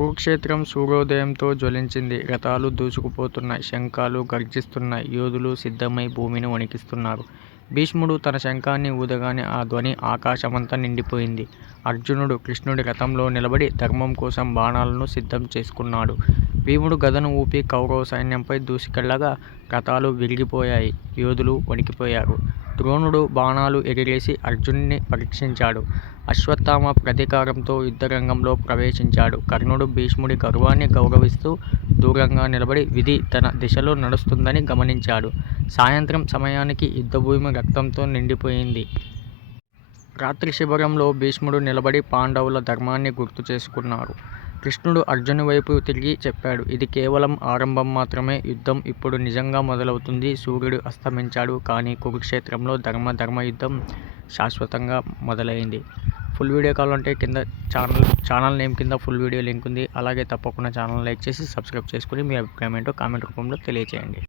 కురుక్షేత్రం సూర్యోదయంతో జ్వలించింది. రథాలు దూసుకుపోతున్నాయి. శంఖాలు గర్జిస్తున్నాయి. యోధులు సిద్ధమై భూమిని వణికిస్తున్నారు. భీష్ముడు తన శంఖాన్ని ఊదగానే ఆ ధ్వని ఆకాశమంతా నిండిపోయింది. అర్జునుడు కృష్ణుడి రథంలో నిలబడి ధర్మం కోసం బాణాలను సిద్ధం చేసుకున్నాడు. భీముడు గదను ఊపి కౌరవ సైన్యంపై దూసుకెళ్ళగా రథాలు విరిగిపోయాయి. యోధులు వణికిపోయారు. ద్రోణుడు బాణాలు ఎగిరేసి అర్జునుడిని పరీక్షించాడు. అశ్వత్థామ ప్రతీకారంతో యుద్ధరంగంలో ప్రవేశించాడు. కర్ణుడు భీష్ముడి గర్వాన్ని గౌరవిస్తూ దూరంగా నిలబడి విధి తన దిశలో నడుస్తుందని గమనించాడు. సాయంత్రం సమయానికి యుద్ధభూమి రక్తంతో నిండిపోయింది. రాత్రి శిబిరంలో భీష్ముడు నిలబడి పాండవుల ధర్మాన్ని గుర్తు చేసుకున్నారు. కృష్ణుడు అర్జునుడివైపు తిరిగి చెప్పాడు. ఇది కేవలం ఆరంభం మాత్రమే. యుద్ధం ఇప్పుడు నిజంగా మొదలవుతుంది. సూర్యుడు అస్తమించాడు. కానీ కురుక్షేత్రంలో ధర్మ ధర్మ యుద్ధం శాశ్వతంగా మొదలైంది. ఫుల్ వీడియో కావాలంటే కింద ఛానల్ ఛానల్ నేమ్ కింద ఫుల్ వీడియో లింక్ ఉంది. అలాగే తప్పకుండా ఛానల్ లైక్ చేసి సబ్స్క్రైబ్ చేసుకుని మీ అభిప్రాయం ఏంటో కామెంట్ రూపంలో తెలియజేయండి.